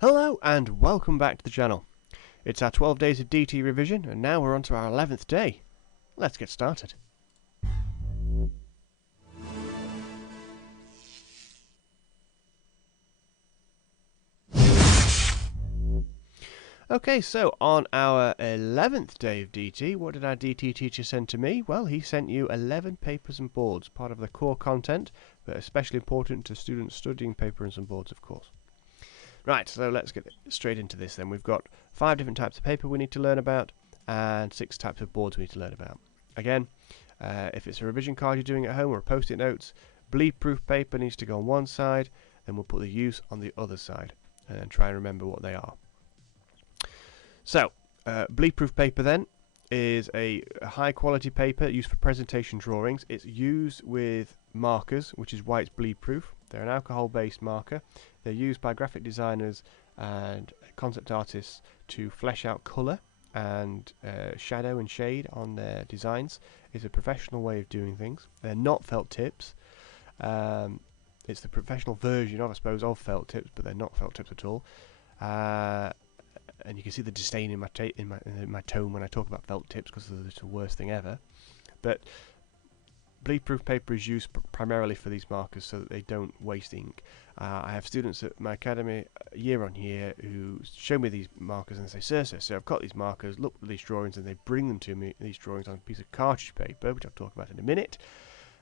Hello and welcome back to the channel. It's our 12 days of DT revision and now we're on to our 11th day. Let's get started. Okay, so on our 11th day of DT, what did our DT teacher send to me? Well, he sent you 11 papers and boards, part of the core content, but especially important to students studying papers and boards, of course. Right, so let's get straight into this then. We've got 5 different types of paper we need to learn about and 6 types of boards we need to learn about. Again, if it's a revision card you're doing at home or post-it notes, bleed-proof paper needs to go on one side, then we'll put the use on the other side and then try and remember what they are. So, bleed-proof paper then is a high-quality paper used for presentation drawings. It's used with markers, which is why it's bleed-proof. They're an alcohol-based marker. They're used by graphic designers and concept artists to flesh out colour and shadow and shade on their designs. It's a professional way of doing things. They're not felt tips. It's the professional version of, I suppose, of felt tips, but they're not felt tips at all. And you can see the disdain in my tone when I talk about felt tips because it's the worst thing ever. But bleed-proof paper is used primarily for these markers so that they don't waste ink. I have students at my academy year on year who show me these markers and they say, Sir, I've got these markers, look at these drawings, and they bring them to me, these drawings on a piece of cartridge paper, which I'll talk about in a minute,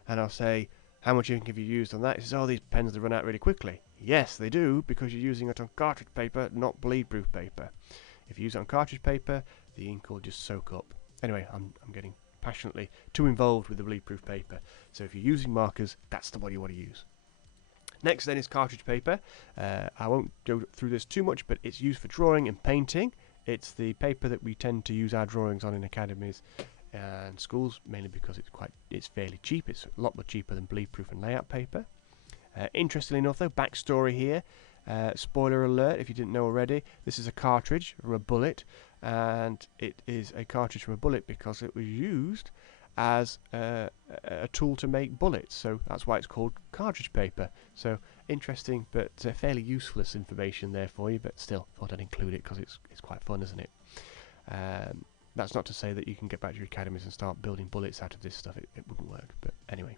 and I'll say, how much ink have you used on that? He says, oh, these pens they run out really quickly. Yes, they do, because you're using it on cartridge paper, not bleed-proof paper. If you use it on cartridge paper, the ink will just soak up. Anyway, I'm getting passionately too involved with the bleed-proof paper. So if you're using markers, that's the one you want to use. Next then is cartridge paper. I won't go through this too much, but it's used for drawing and painting. It's the paper that we tend to use our drawings on in academies and schools, mainly because it's fairly cheap. It's a lot more cheaper than bleed-proof and layout paper. Interestingly enough though, backstory here, spoiler alert if you didn't know already, this is a cartridge from a bullet, and it is a cartridge from a bullet because it was used as a tool to make bullets, so that's why it's called cartridge paper. So interesting, but fairly useless information there for you, but still thought I'd include it because it's quite fun, isn't it? That's not to say that you can get back to your academies and start building bullets out of this stuff. It wouldn't work, but anyway.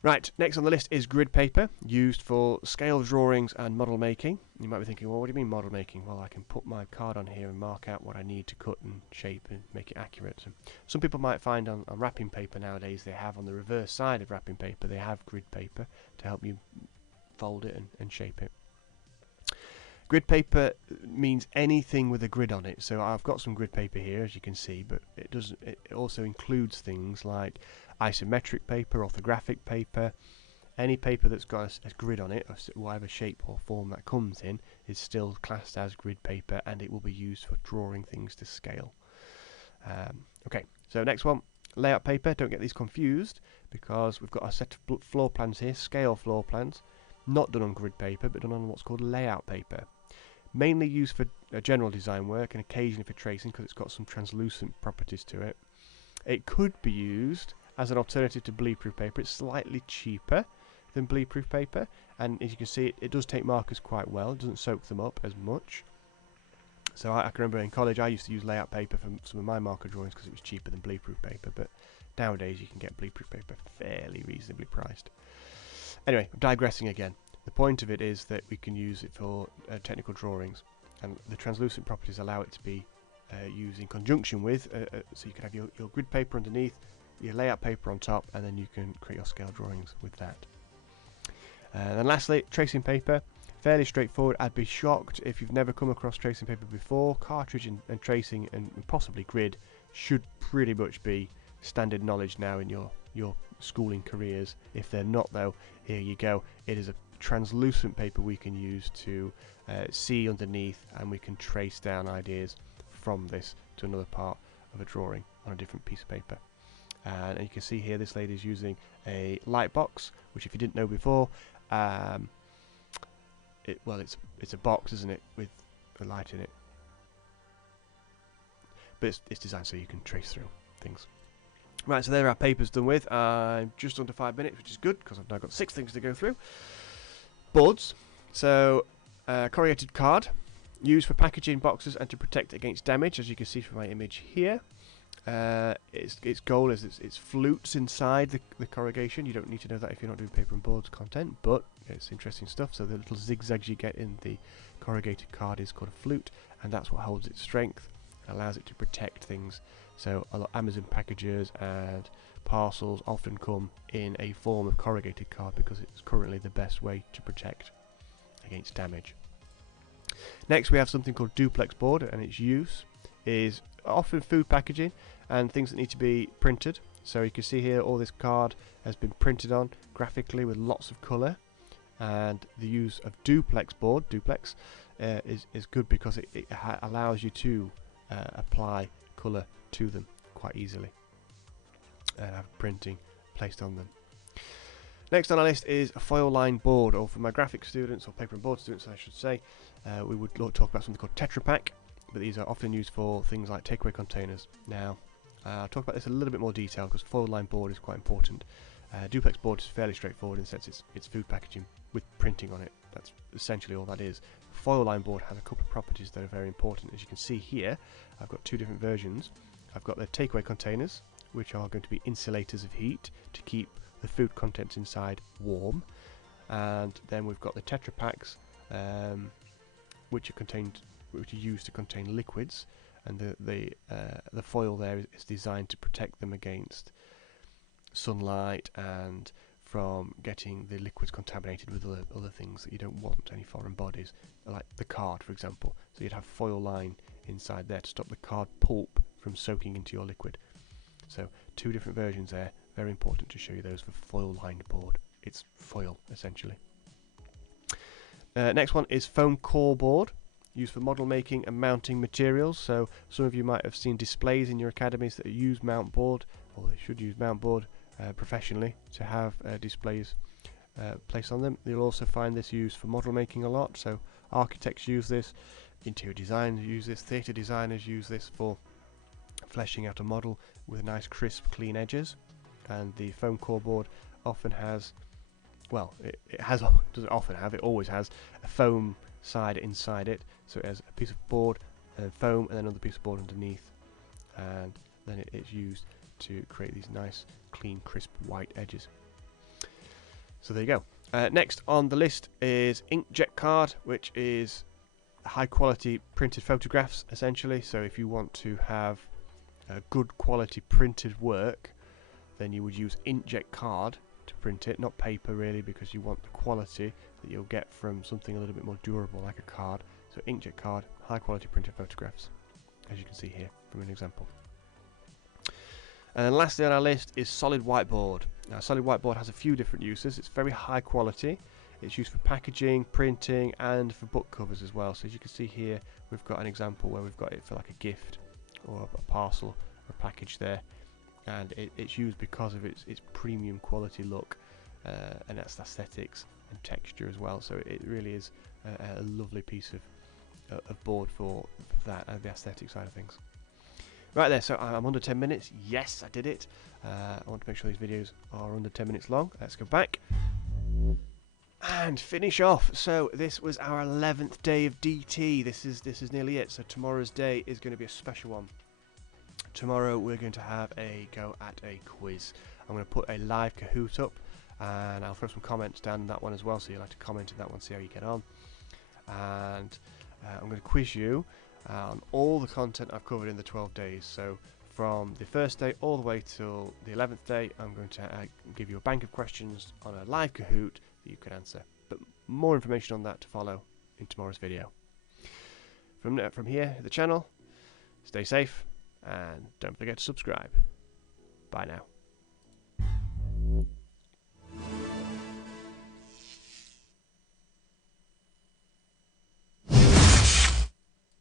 Right, next on the list is grid paper, used for scale drawings and model making. You might be thinking, well, what do you mean model making? Well, I can put my card on here and mark out what I need to cut and shape and make it accurate. So some people might find on wrapping paper nowadays, they have on the reverse side of wrapping paper, they have grid paper to help you fold it and shape it. Grid paper means anything with a grid on it. So I've got some grid paper here, as you can see, but it also includes things like isometric paper, orthographic paper. Any paper that's got a grid on it, or whatever shape or form that comes in, is still classed as grid paper, and it will be used for drawing things to scale. Okay, so next one, layout paper. Don't get these confused, because we've got a set of floor plans here, scale floor plans, not done on grid paper, but done on what's called layout paper. Mainly used for general design work and occasionally for tracing because it's got some translucent properties to it. It could be used as an alternative to bleed-proof paper. It's slightly cheaper than bleed-proof paper, and as you can see, it does take markers quite well. It doesn't soak them up as much. So I can remember in college I used to use layout paper for some of my marker drawings because it was cheaper than bleed-proof paper, but nowadays you can get bleed-proof paper fairly reasonably priced. Anyway, I'm digressing again. The point of it is that we can use it for technical drawings, and the translucent properties allow it to be used in conjunction with, so you can have your grid paper underneath, your layout paper on top, and then you can create your scale drawings with that. And then lastly, tracing paper. Fairly straightforward. I'd be shocked if you've never come across tracing paper before. Cartridge and tracing and possibly grid should pretty much be standard knowledge now in your schooling careers. If they're not though, here you go. It is a translucent paper we can use to see underneath, and we can trace down ideas from this to another part of a drawing on a different piece of paper. And you can see here this lady is using a light box, which if you didn't know before, it's a box, isn't it, with a light in it, but it's designed so you can trace through things. Right, so there are our papers done with. I'm just under 5 minutes, which is good because I've now got 6 things to go through. Boards. So Corrugated card, used for packaging boxes and to protect against damage, as you can see from my image here. Its goal is it's flutes inside the corrugation. You don't need to know that if you're not doing paper and boards content, but it's interesting stuff. So the little zigzags you get in the corrugated card is called a flute, and that's what holds its strength and allows it to protect things. So a lot of Amazon packages and parcels often come in a form of corrugated card because it's currently the best way to protect against damage. Next we have something called Duplex Board, and its use is often food packaging and things that need to be printed. So you can see here all this card has been printed on graphically with lots of colour, and the use of Duplex Board, Duplex, is good because it allows you to apply colour to them quite easily and have printing placed on them. Next on our list is a foil lined board, or for my graphic students, or paper and board students I should say, we would talk about something called Tetra Pak, but these are often used for things like takeaway containers. Now I'll talk about this in a little bit more detail because foil lined board is quite important. Duplex board is fairly straightforward in the sense it's food packaging with printing on it. That's essentially all that is. Foil lined board has a couple of properties that are very important. As you can see here, I've got two different versions. I've got the takeaway containers, which are going to be insulators of heat to keep the food contents inside warm, and then we've got the Tetra Paks, which are used to contain liquids, and the foil there is designed to protect them against sunlight and from getting the liquids contaminated with other things that you don't want, any foreign bodies, like the card for example. So you'd have foil line inside there to stop the card pulp from soaking into your liquid. So two different versions there, very important to show you those for foil lined board. It's foil essentially. Next one is foam core board, used for model making and mounting materials. So some of you might have seen displays in your academies that use mount board, or they should use mount board professionally to have displays placed on them. You'll also find this used for model making a lot, so architects use this, interior designers use this, theatre designers use this for fleshing out a model with nice crisp clean edges. And the foam core board often has, well, it doesn't often have, it always has a foam side inside it, so it has a piece of board and foam and then another piece of board underneath, and then it's used to create these nice clean crisp white edges. So there you go. Next on the list is Inkjet Card, which is high quality printed photographs essentially. So if you want to have good quality printed work, then you would use Inkjet Card to print it, not paper really, because you want the quality that you'll get from something a little bit more durable like a card. So Inkjet Card, high quality printed photographs, as you can see here from an example. And then lastly on our list is solid whiteboard. Now solid whiteboard has a few different uses. It's very high quality. It's used for packaging, printing, and for book covers as well. So as you can see here, we've got an example where we've got it for like a gift or a parcel or a package there. And it's used because of its premium quality look and its aesthetics and texture as well. So it really is a lovely piece of board for that and the aesthetic side of things. Right there, so I'm under 10 minutes. Yes, I did it. I want to make sure these videos are under 10 minutes long. Let's go back and finish off. So this was our 11th day of DT. This is nearly it. So tomorrow's day is going to be a special one. Tomorrow we're going to have a go at a quiz. I'm going to put a live Kahoot up, and I'll throw some comments down in that one as well, so you'll have to comment in that one, see how you get on. And I'm going to quiz you on all the content I've covered in the 12 days. So from the first day all the way till the 11th day, I'm going to give you a bank of questions on a live Kahoot that you can answer. But more information on that to follow in tomorrow's video. From here, the channel, stay safe. And don't forget to subscribe. Bye now.